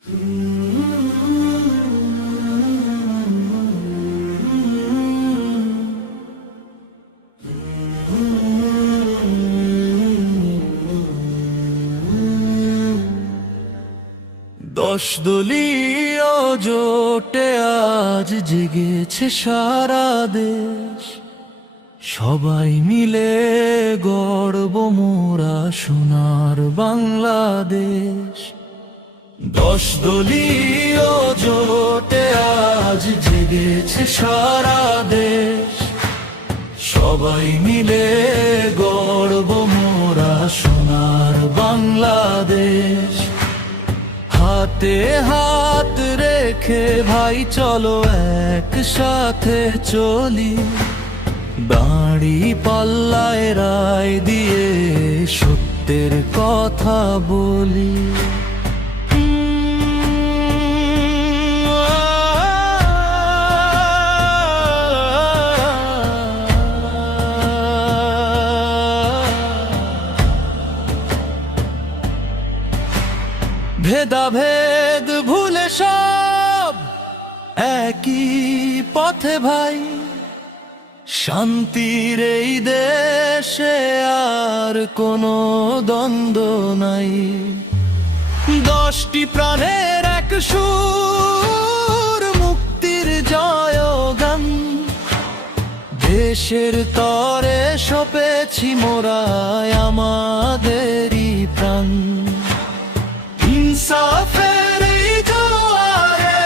দশ দলীয় জোটে আজ জেগেছে সারা দেশ, সবাই মিলে গর্ব মোরা সোনার বাংলাদেশ। দশ দলীয় জোটে আজ জেগেছে সারা দেশ, সবাই মিলে গর্ব মোরা সোনার বাংলাদেশ। হাতে হাত রেখে ভাই চলো একসাথে চলি, দাঁড়ি পাল্লায় রায় দিয়ে সত্যের কথা বলি। ভেদাভেদ ভুলে সব একই পথে ভাই, শান্তির এই দেশে আর কোনো দ্বন্দ্ব নাই। 10টি প্রাণের এক সুর, মুক্তির জয়গান, দেশের তরে সপেছি মোরা আমাদেরই প্রাণ। ইনসাফের এই জোয়ারে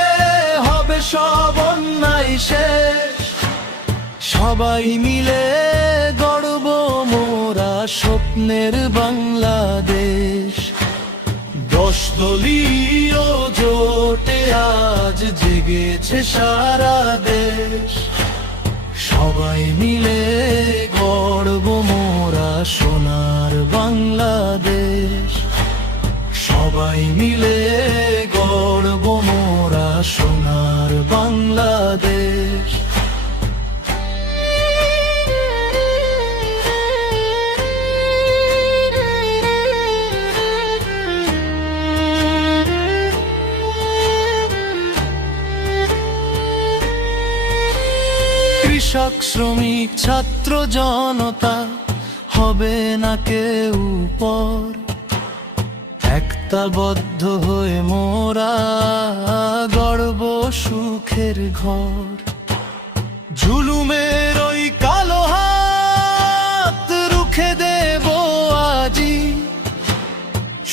হবে সব অন্যায় শেষ, সবাই মিলে গড়ব মোরা স্বপ্নের বাংলাদেশ। 10 দলীয় জোটে আজ জেগেছে সারা দেশ, সবাই মিলে গড়ব মোরা সোনার বাংলাদেশ। সবাই মিলে গড়ব মোরা সোনার বাংলাদেশ। কৃষক শ্রমিক ছাত্র জনতা হবে না কেউ পর, একতাবদ্ধ হয়ে মোরা গড়ব সুখের ঘর। জুলুমের ওই কালো হাত রুখে দেব আজি,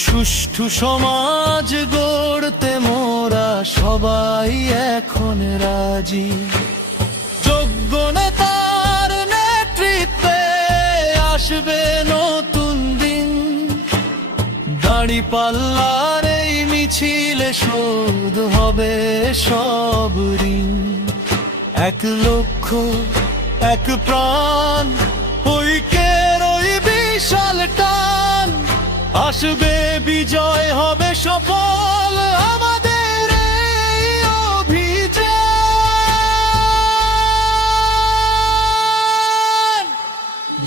সুষ্ঠু সমাজ গড়তে মোরা সবাই এখন রাজি। যোগ্য নেতার নেতৃত্বে আসবে নতুন দিন, দাড়ি পাল্লার এই মিছিলে শোধ হবে সব ঋণ। 1 লক্ষ্য 1 প্রাণ, ঐক্যের ওই বিশাল টান, আসবে বিজয় হবে সফল আমাদের এই অভিযান।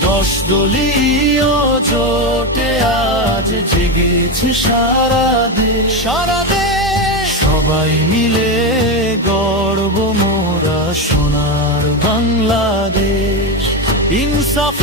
10 দলীয় জোটে আজ জেগেছে সারা দেশ, সারা দেশ, সবাই মিলে গড়ব মোরা সোনার বাংলাদেশ। ইনসাফ